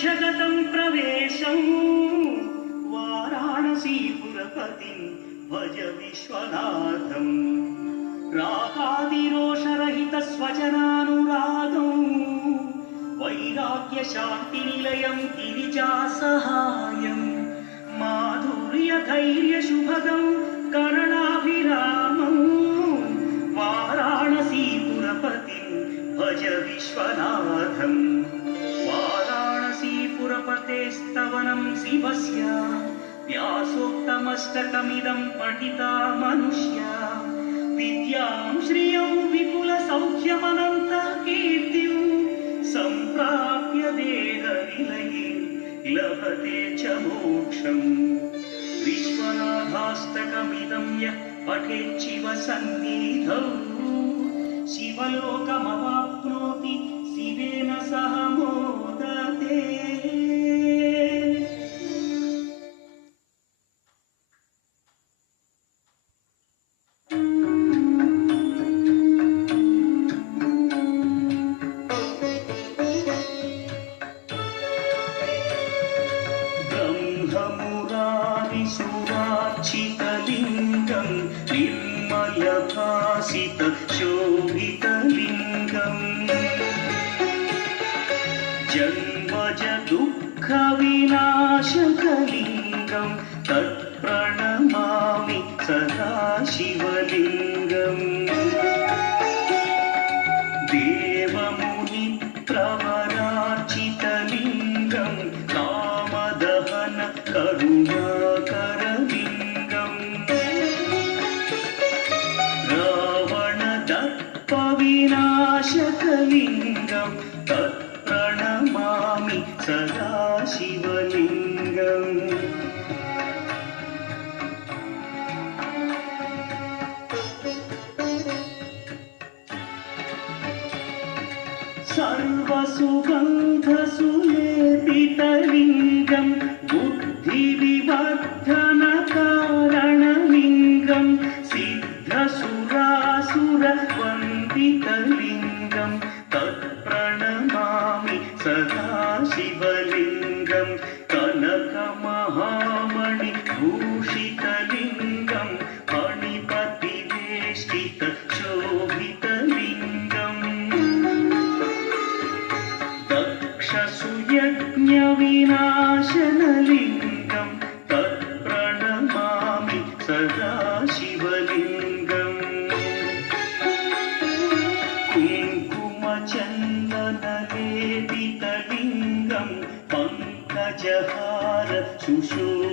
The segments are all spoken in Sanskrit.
जगतं प्रवेशं वाराणसीपुरपतिं भज विश्वनाथं रागादिरोषरहितस्वजनानुरागं वैराग्यशान्तिनिलयं गिरिजासहायं माधुर्यधैर्यशुभगं करणाभिरामं वाराणसीपुरपतिं भज विश्वनाथं वाराणसीपुरपतेस्तवनं शिवस्य व्यासोक्तमष्टकमिदं पठिता मनुष्या विद्यां श्रियं विपुलसौख्यमनन्तकीर्तिं सम्प्राप्य देहनिलये लभते च मोक्षम् विश्वनाथाष्टकमिदं यः पठेत् शिवसन्निधौ शिवलोकमवाप्नोति शिवेन सह मोदते। ब्रह्ममुरारिसुरार्चितलिङ्गं निर्मलभासितशोभितलिङ्गं जन्मज दुःखविनाशकलिङ्गं तत्प्रणमामि सदा शिवलिङ्गम् देवमुनिप्रवरार्चितलिङ्गं कामदहन करुणाकरलिङ्गं रावणदर्पविनाशकलिङ्गं तत्प्रणमामि सदा शिवलिङ्गम् सर्वसुगन्धसुलेपितलिङ्गं बुद्धिविवर्धनकारणलिङ्गं सिद्धसुरासुरवन्दितलिङ्गं तत्प्रणमामि सदा शिवलिङ्गं कनकमहामणिभूषितलिङ्गं फणिपतिवेष्टितशोभितलिङ्गं दक्षसुयज्ञविनाशनलिङ्गं तत्प्रणमामि सदा शिवलिङ्गम् कुङ्कुमचन्दनलेपितलिङ्गं पङ्कजहार सुशोभितलिङ्गं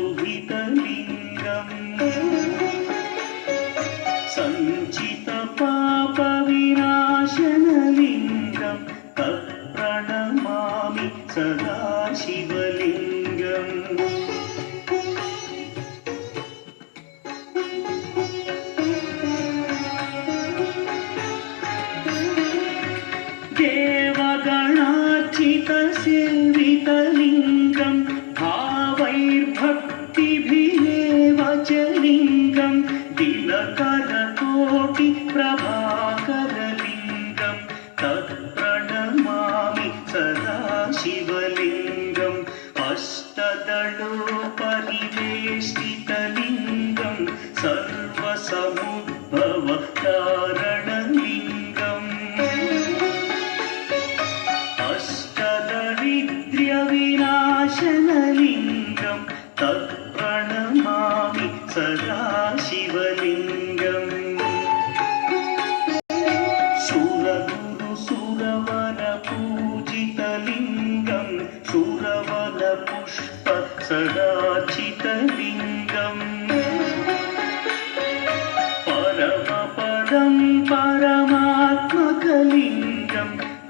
सञ्चितपापविनाशनलिङ्गं तत्प्रणमामि सदा शिवलिङ्गम् देवगणार्चितसेवितलिङ्गं भावैर्भक्तिभिरेव च लिङ्गं दिनकरकोटिप्रभाकरलिङ्गं तत्प्रणमामि सदा शिवलिङ्गम् अष्टदलोपरिवेष्टितलिङ्गं सर्वसमुद्भवकारणलिङ्गम् अष्टदरिद्र्यविनाशनलिङ्गं तत्प्रणमामि सदा शिवलिङ्गम् सुरगुरुसुरवरपूजितलिङ्गं सुरवरपुष्पसदार्चितलिङ्गं परमपदं परमात्मकलिङ्गं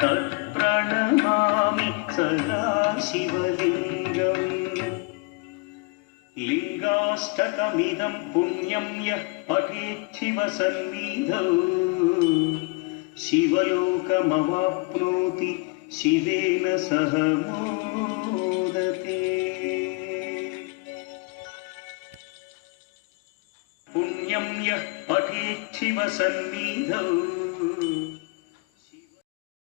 तत्प्रणमामि सदा शिवलिङ्गम् लिङ्गाष्टकमिदं पुण्यं यः पठेत् शिवसन्निधौ शिवलोकमवाप्नोति शिवेन सह मोदते। पुण्यं यः पठेत् शिवसन्निधौ